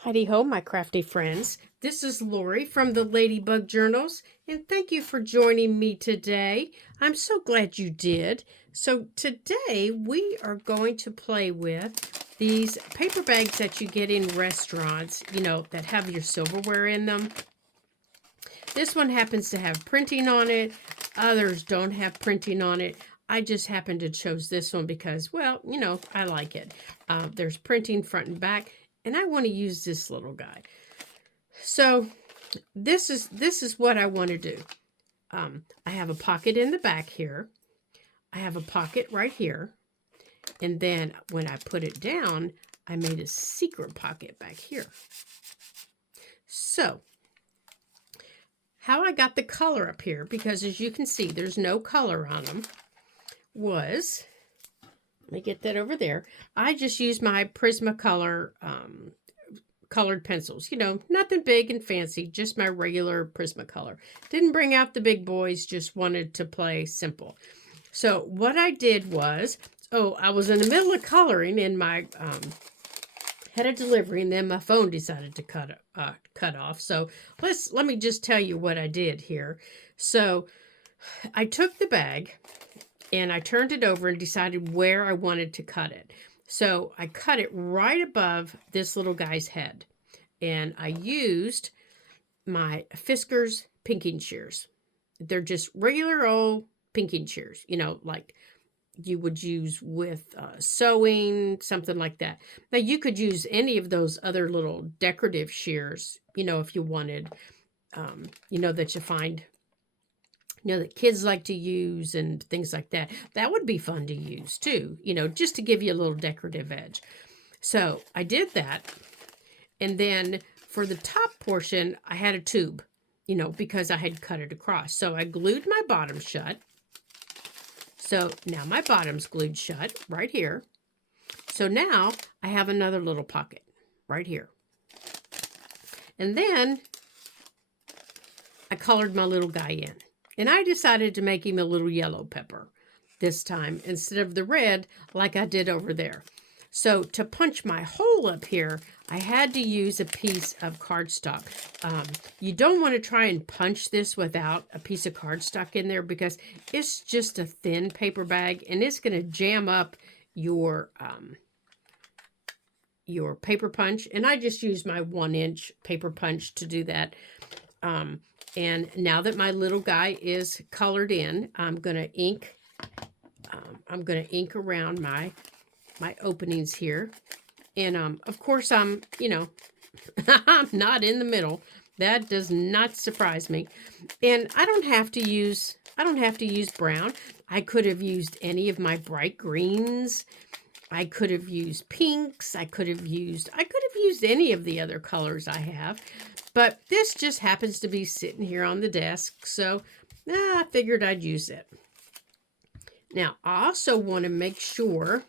Heidi ho, my crafty friends. This is Lori from the Ladybug Journals, and thank you for joining me today. I'm so glad you did. So, today we are going to play with these paper bags that you get in restaurants, that have your silverware in them. This one happens to have printing on it, others don't have printing on it. I just happened to choose this one because, well, I like it. There's printing front and back, and I want to use this little guy. So this is what I want to do. I have a pocket in the back here. I have a pocket right here. And then when I put it down, I made a secret pocket back here. So how I got the color up here, because as you can see, there's no color on them, was, let me get that over there. I just used my Prismacolor colored pencils. Nothing big and fancy, just my regular Prismacolor. Didn't bring out the big boys, just wanted to play simple. So what I did was, I was in the middle of coloring in my had a delivery, and then my phone decided to cut off. So let me just tell you what I did here. So I took the bag and I turned it over and decided where I wanted to cut it. So I cut it right above this little guy's head, and I used my Fiskars pinking shears. They're just regular old pinking shears, like you would use with sewing, something like that. Now, you could use any of those other little decorative shears, if you wanted, that you find, that kids like to use and things like that. That would be fun to use too, just to give you a little decorative edge. So I did that. And then for the top portion, I had a tube, because I had cut it across. So I glued my bottom shut. So now my bottom's glued shut right here. So now I have another little pocket right here. And then I colored my little guy in. And I decided to make him a little yellow pepper this time instead of the red like I did over there. So to punch my hole up here, I had to use a piece of cardstock. You don't want to try and punch this without a piece of cardstock in there, because it's just a thin paper bag and it's going to jam up your paper punch. And I just used my 1-inch paper punch to do that. And now that my little guy is colored in, I'm going to ink. I'm going to ink around my openings here. And of course, I'm not in the middle. That does not surprise me. And I don't have to use brown. I could have used any of my bright greens. I could have used pinks. I could have used any of the other colors I have. But this just happens to be sitting here on the desk, so I figured I'd use it. Now, I also want to make sure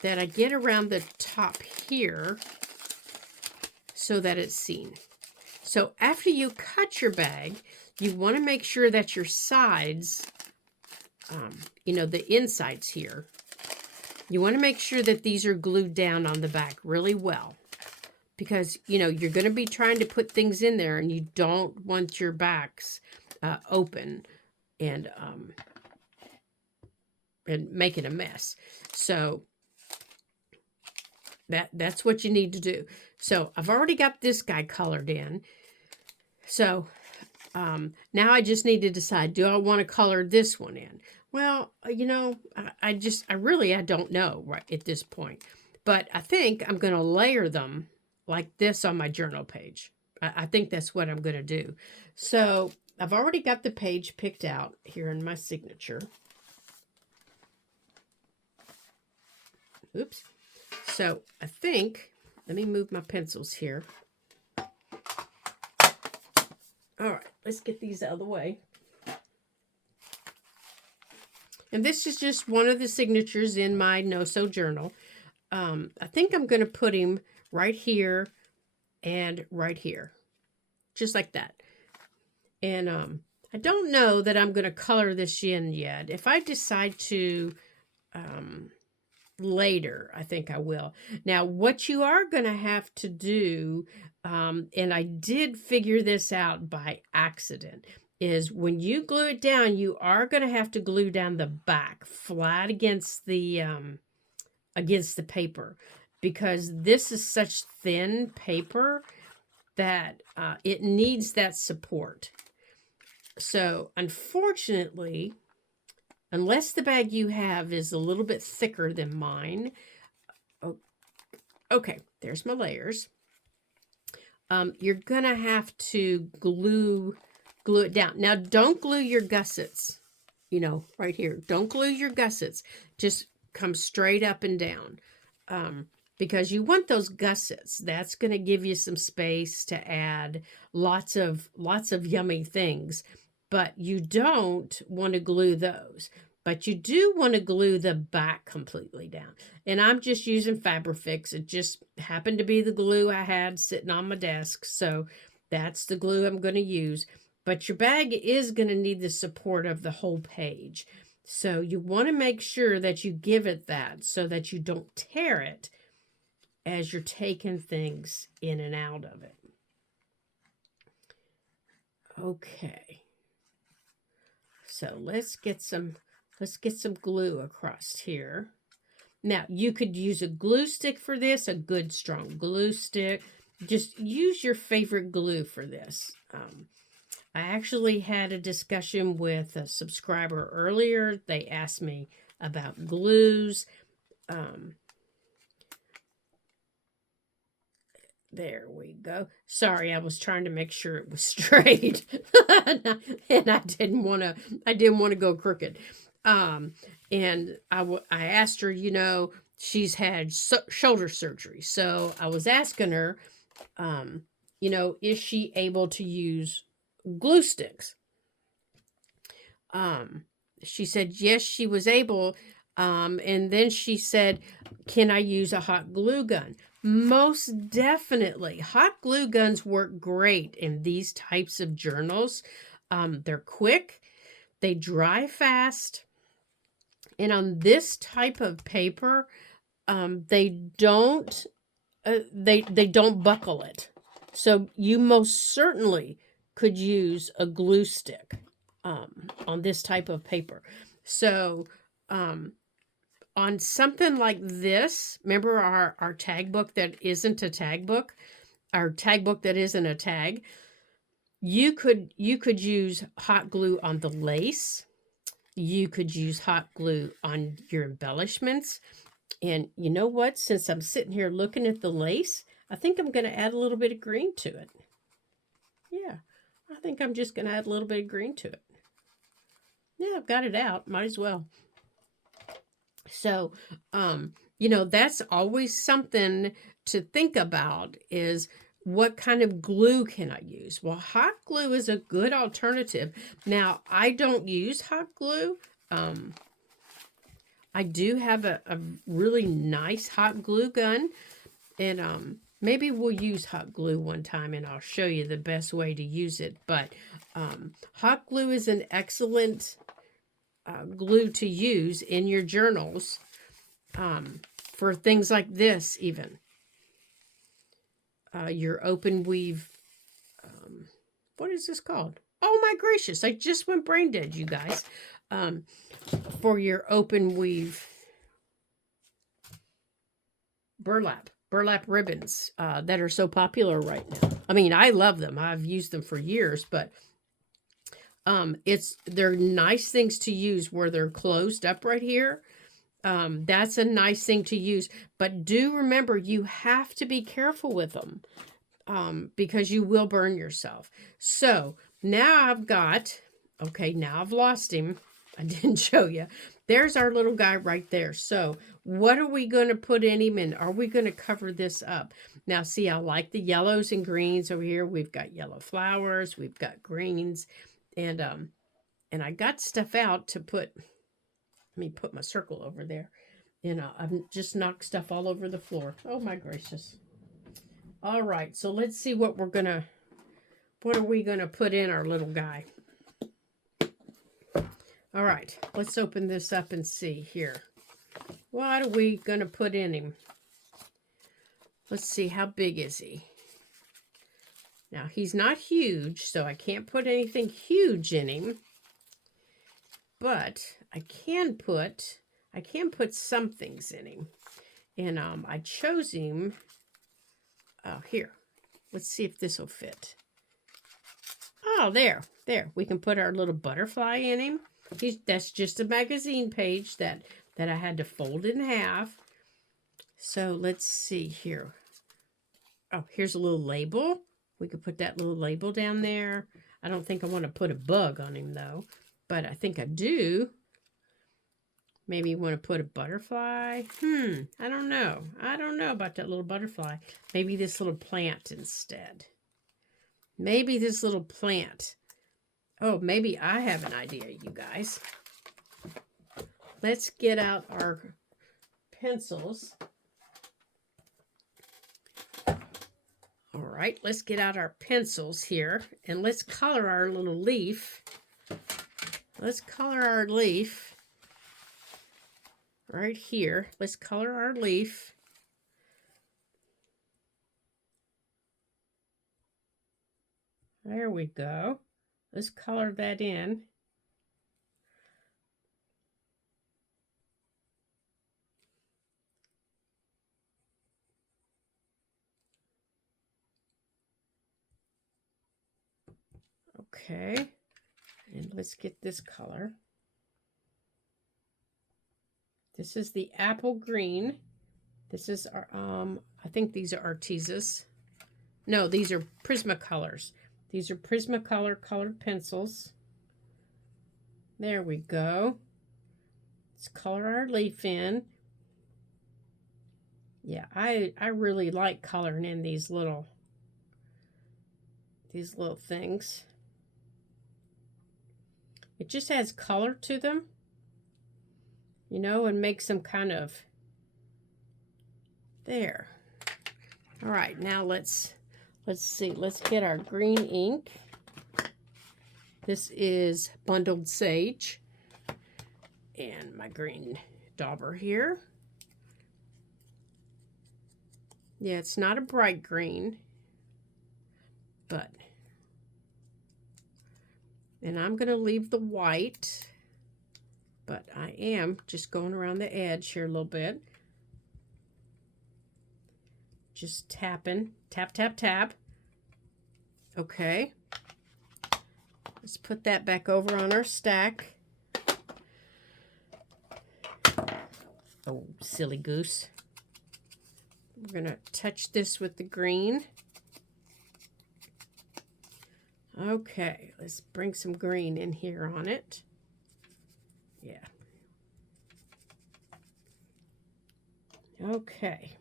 that I get around the top here so that it's seen. So after you cut your bag, you want to make sure that your sides, the insides here, you want to make sure that these are glued down on the back really well. Because, you're going to be trying to put things in there, and you don't want your backs open and making a mess. So that's what you need to do. So I've already got this guy colored in. So now I just need to decide, do I want to color this one in? Well, I don't know right at this point. But I think I'm going to layer them like this on my journal page. I think that's what I'm going to do. So I've already got the page picked out here in my signature. Oops. So I think, let me move my pencils here. All right, let's get these out of the way. And this is just one of the signatures in my no-sew journal. I think I'm going to put him right here and right here, just like that. And I don't know that I'm going to color this in yet. If I decide to, later. I think I will. Now, what you are going to have to do, and I did figure this out by accident, is when you glue it down, you are going to have to glue down the back flat against the paper, because this is such thin paper that it needs that support. So unfortunately, unless the bag you have is a little bit thicker than mine, okay, there's my layers. You're gonna have to glue it down. Now, don't glue your gussets, right here. Don't glue your gussets. Just come straight up and down, because you want those gussets. That's going to give you some space to add lots of yummy things, but you don't want to glue those. But you do want to glue the back completely down. And I'm just using Fabrifix. It just happened to be the glue I had sitting on my desk. So that's the glue I'm going to use. But your bag is going to need the support of the whole page. So you want to make sure that you give it that so that you don't tear it as you're taking things in and out of it. Okay. So let's get some glue across here. Now, you could use a glue stick for this, a good strong glue stick. Just use your favorite glue for this. I actually had a discussion with a subscriber earlier. They asked me about glues. There we go. Sorry, I was trying to make sure it was straight, and I didn't want to go crooked. And I asked her, she's had shoulder surgery, so I was asking her, is she able to use glue sticks? She said yes, she was able. And then she said, can I use a hot glue gun? Most definitely. Hot glue guns work great in these types of journals. They're quick, they dry fast, and on this type of paper, they don't buckle it. So you most certainly could use a glue stick on this type of paper. So on something like this, remember our tag book that isn't a tag book, our tag book that isn't a tag, you could use hot glue on the lace. You could use hot glue on your embellishments. And you know what? Since I'm sitting here looking at the lace, I think I'm going to add a little bit of green to it. Yeah, I think I'm just going to add a little bit of green to it. Yeah, I've got it out. Might as well. So, that's always something to think about, is what kind of glue can I use? Well, hot glue is a good alternative. Now, I don't use hot glue. I do have a really nice hot glue gun, and maybe we'll use hot glue one time and I'll show you the best way to use it. But hot glue is an excellent glue to use in your journals for things like this, even your open weave. What is this called? Oh my gracious, I just went brain dead, you guys. For your open weave burlap ribbons that are so popular right now. I mean, I love them. I've used them for years, but they're nice things to use where they're closed up right here. That's a nice thing to use, but do remember you have to be careful with them because you will burn yourself. So now now I've lost him. I didn't show you. There's our little guy right there. So what are we going to put in him, and are we going to cover this up? Now, see, I like the yellows and greens over here. We've got yellow flowers. We've got greens. And I got stuff out to put. Let me put my circle over there. I've just knocked stuff all over the floor. Oh, my gracious. All right, so let's see what are we going to put in our little guy. All right, let's open this up and see here. What are we going to put in him? Let's see, how big is he? Now, he's not huge, so I can't put anything huge in him. But I can put some things in him. And I chose him. Oh, here. Let's see if this will fit. Oh, there. We can put our little butterfly in him. That's just a magazine page that I had to fold in half. So let's see here. Oh, here's a little label. We could put that little label down there. I don't think I want to put a bug on him, though. But I think I do. Maybe you want to put a butterfly. I don't know. I don't know about that little butterfly. Maybe this little plant instead. Maybe this little plant. Oh, maybe I have an idea, you guys. Let's get out our pencils. All right, let's get out our pencils here, and let's color our little leaf. Let's color our leaf right here. Let's color our leaf. There we go. Let's color that in. Okay, and let's get this color. This is the apple green. This is our, I think these are Artesis. No, these are Prismacolors. These are Prismacolor colored pencils. There we go. Let's color our leaf in. Yeah, I really like coloring in these little things. It just adds color to them, you know, and makes them kind of there. All right, now let's see. Let's get our green ink. This is Bundled Sage and my green dauber here. Yeah, it's not a bright green, but, and I'm going to leave the white, but I am just going around the edge here a little bit. Just tapping, tap, tap, tap. Okay. Let's put that back over on our stack. Oh, silly goose. We're going to touch this with the green. Okay, let's bring some green in here on it. Yeah. Okay.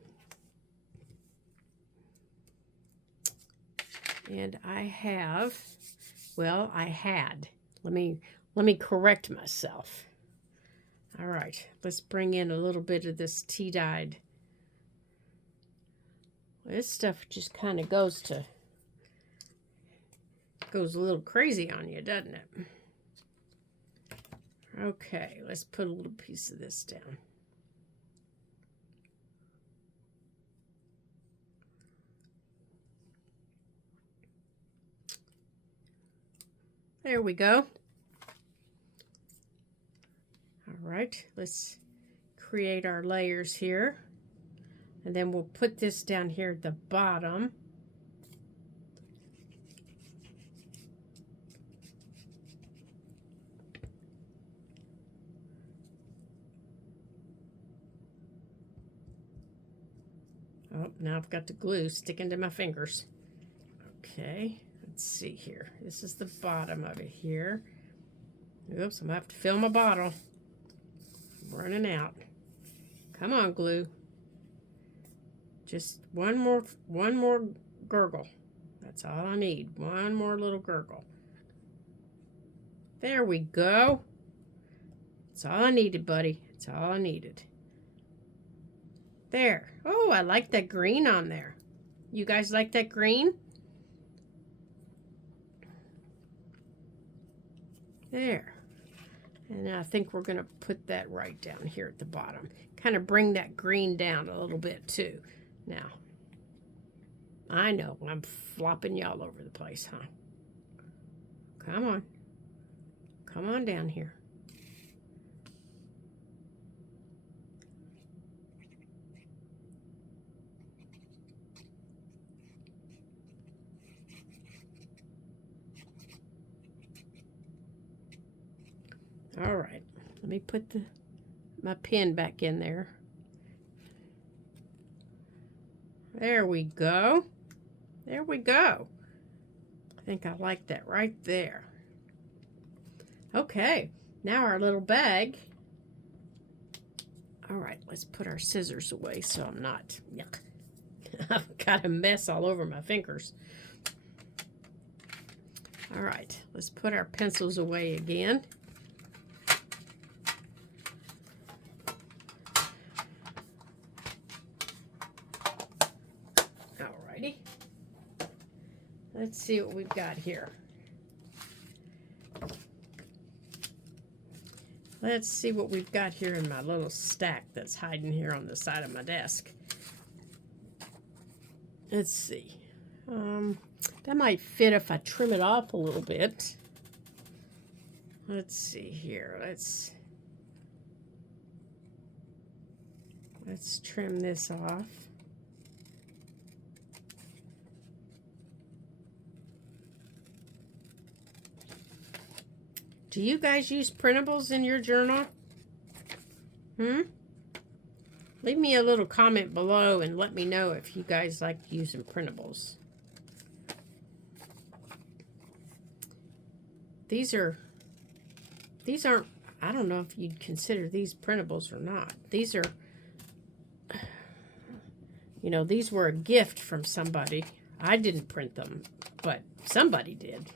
And I have, well, I had. Let me correct myself. All right, let's bring in a little bit of this tea-dyed. This stuff just kind of goes a little crazy on you, doesn't it? Okay, let's put a little piece of this down. There we go. All right, let's create our layers here. And then we'll put this down here at the bottom. Oh, now I've got the glue sticking to my fingers. Okay, let's see here. This is the bottom of it here. Oops, I'm gonna have to fill my bottle. I'm running out. Come on, glue. Just one more gurgle. That's all I need. One more little gurgle. There we go. That's all I needed, buddy. That's all I needed. There. Oh, I like that green on there. You guys like that green? There. And I think we're going to put that right down here at the bottom. kind of bring that green down a little bit too. Now, I know I'm flopping y'all over the place, huh? Come on. Come on down here. All right, let me put my pen back in there. There we go. There we go. I think I like that right there. Okay, now our little bag. All right, let's put our scissors away so I'm not, yuck. I've got a mess all over my fingers. All right, let's put our pencils away again. Alrighty. Let's see what we've got here. Let's see what we've got here in my little stack that's hiding here on the side of my desk. Let's see. That might fit if I trim it off a little bit. Let's see here. Let's trim this off. Do you guys use printables in your journal? Leave me a little comment below and let me know if you guys like using printables. These aren't, I don't know if you'd consider these printables or not. These are, you know, these were a gift from somebody. I didn't print them, but somebody did.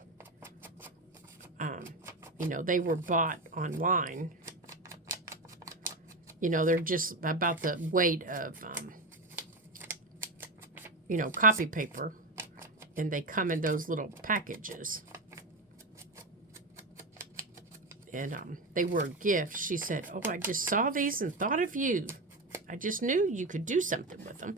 You know, they were bought online. You know, they're just about the weight of, you know, copy paper. And they come in those little packages. And they were a gift. She said, oh, I just saw these and thought of you. I just knew you could do something with them.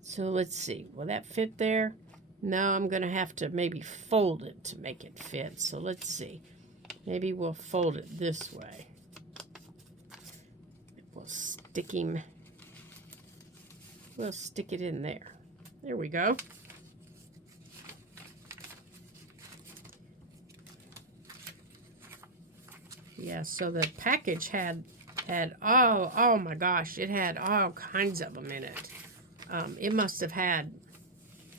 So let's see. Will that fit there? No, I'm going to have to maybe fold it to make it fit. So let's see. Maybe we'll fold it this way. We'll stick him. We'll stick it in there. There we go. Yeah, so the package had oh my gosh, it had all kinds of them in it. It must have had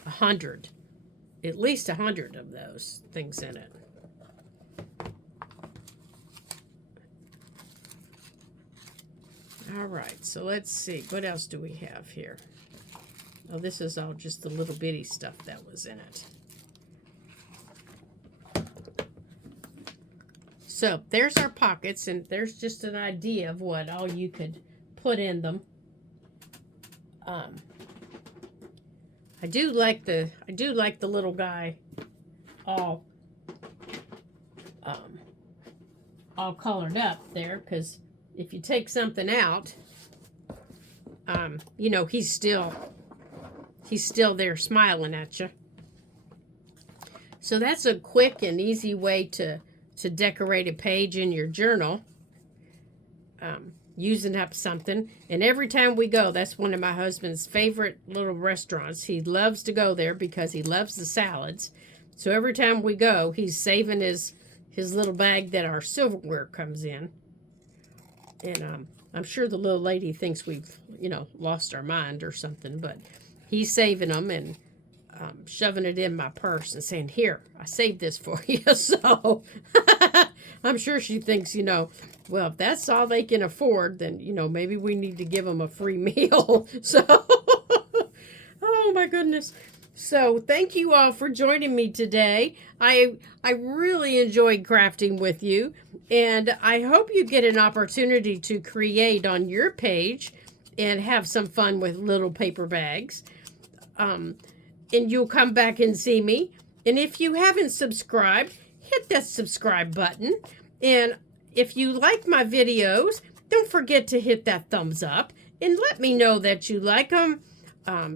100, at least 100 of those things in it. All right, so let's see. What else do we have here? Oh, this is all just the little bitty stuff that was in it. So there's our pockets, and there's just an idea of what all you could put in them. I do like the little guy all colored up there, because if you take something out, you know, he's still there smiling at you. So that's a quick and easy way to decorate a page in your journal, using up something. And every time we go, that's one of my husband's favorite little restaurants. He loves to go there because he loves the salads. So every time we go, he's saving his little bag that our silverware comes in. And I'm sure the little lady thinks we've, you know, lost our mind or something, but he's saving them and shoving it in my purse and saying, here, I saved this for you. So I'm sure she thinks, you know, well, if that's all they can afford, then, you know, maybe we need to give them a free meal. So, oh my goodness. So thank you all for joining me today. I really enjoyed crafting with you, and I hope you get an opportunity to create on your page and have some fun with little paper bags. And you'll come back and see me. And if you haven't subscribed, hit that subscribe button. And if you like my videos, don't forget to hit that thumbs up and let me know that you like them,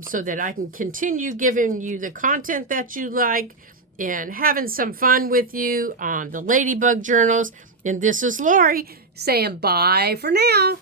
so that I can continue giving you the content that you like and having some fun with you on the Ladybug Journals. And this is Lori saying bye for now.